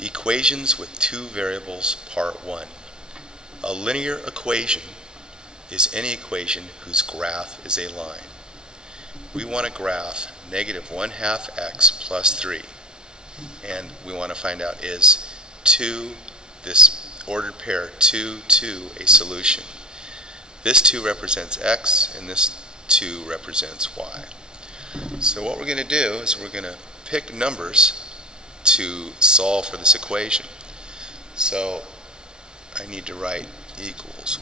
Equations with two variables, part 1. A linear equation is any equation whose graph is a line. We want to graph negative 1/2 x plus 3, and we want to find out is 2, this ordered pair 2, 2 a solution. This 2 represents x and this 2 represents y. So what we're going to do is we're going to pick numbers to solve for this equation. So I need to write equals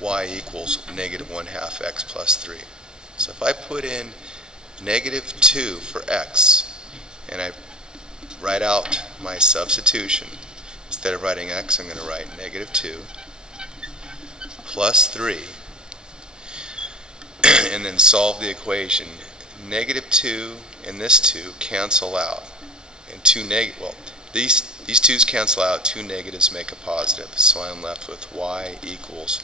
y equals negative 1/2 x plus 3. So if I put in negative 2 for x and I write out my substitution, instead of writing x I'm going to write negative 2 plus 3 and then solve the equation. Negative 2 and this 2 cancel out, and these 2's cancel out, 2 negatives make a positive, so I'm left with y equals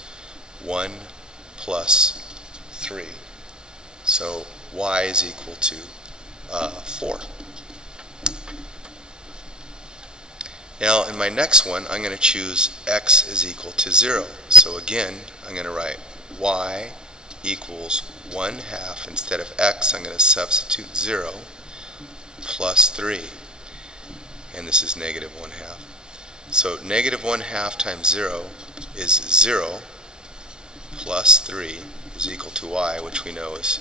1 plus 3. So y is equal to 4. Now in my next one I'm going to choose x is equal to 0. So again I'm going to write y equals 1/2. Instead of x I'm going to substitute 0 plus 3, and this is negative 1/2. So negative 1/2 times 0 is 0 plus 3 is equal to y, which we know is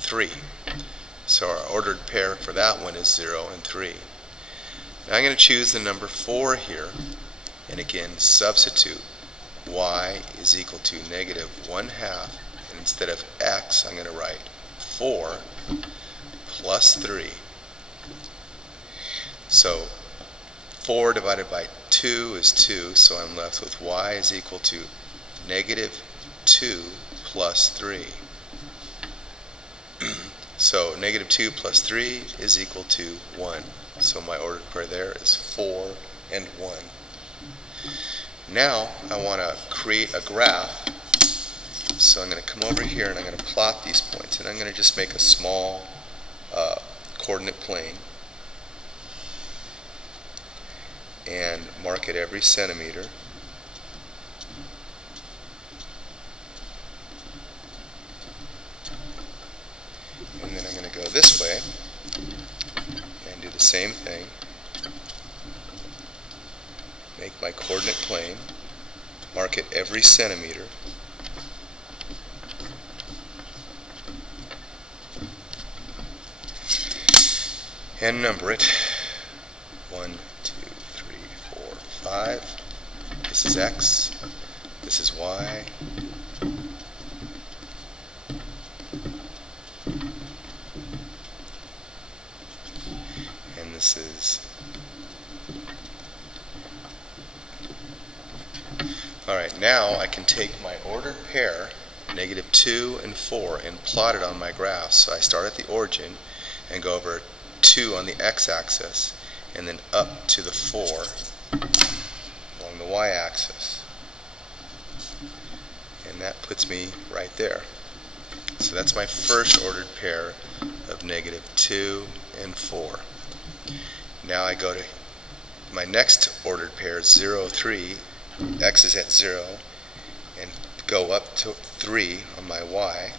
3. So our ordered pair for that one is 0 and 3. Now I'm going to choose the number 4 here, and again substitute y is equal to negative 1/2, and instead of x I'm going to write 4 plus 3. So 4 divided by 2 is 2, so I'm left with y is equal to negative 2 plus 3. So negative 2 plus 3 is equal to 1. So my ordered pair there is 4 and 1. Now I want to create a graph. So I'm going to come over here and I'm going to plot these points, and I'm going to just make a small coordinate plane and mark it every centimeter. And then I'm going to go this way and do the same thing. Make my coordinate plane, mark it every centimeter. And number it. 1, 2, 3, 4, 5. This is x. This is y. And this is... Alright, now I can take my ordered pair, negative 2 and 4, and plot it on my graph. So I start at the origin and go over 2 on the x-axis, and then up to the 4 along the y-axis. And that puts me right there. So that's my first ordered pair of negative 2 and 4. Now I go to my next ordered pair, 0, 3. X is at 0, and go up to 3 on my y,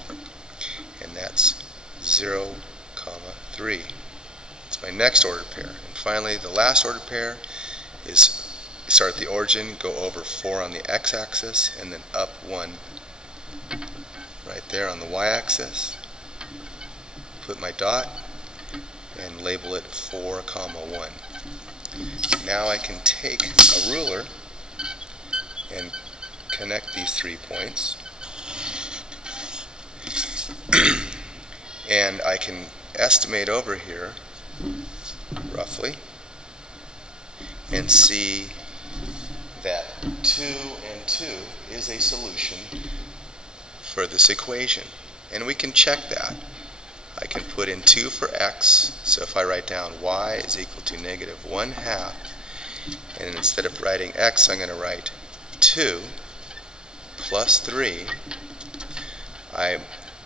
and that's 0, 3. It's my next ordered pair. And finally, the last ordered pair is start at the origin, go over 4 on the x-axis, and then up 1 right there on the y-axis. Put my dot and label it 4, 1. Now I can take a ruler and connect these 3 points, and I can estimate over here roughly and see that 2 and 2 is a solution for this equation, and we can check that. I can put in 2 for x, so if I write down y is equal to negative 1/2, and instead of writing x I'm going to write 2 plus 3.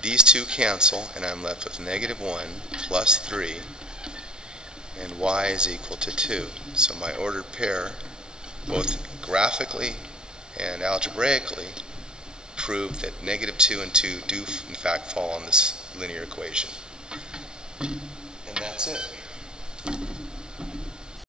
These 2 cancel, and I'm left with negative 1 plus 3, and y is equal to 2. So my ordered pair, both graphically and algebraically, prove that negative 2 and 2 do in fact fall on this linear equation. And that's it.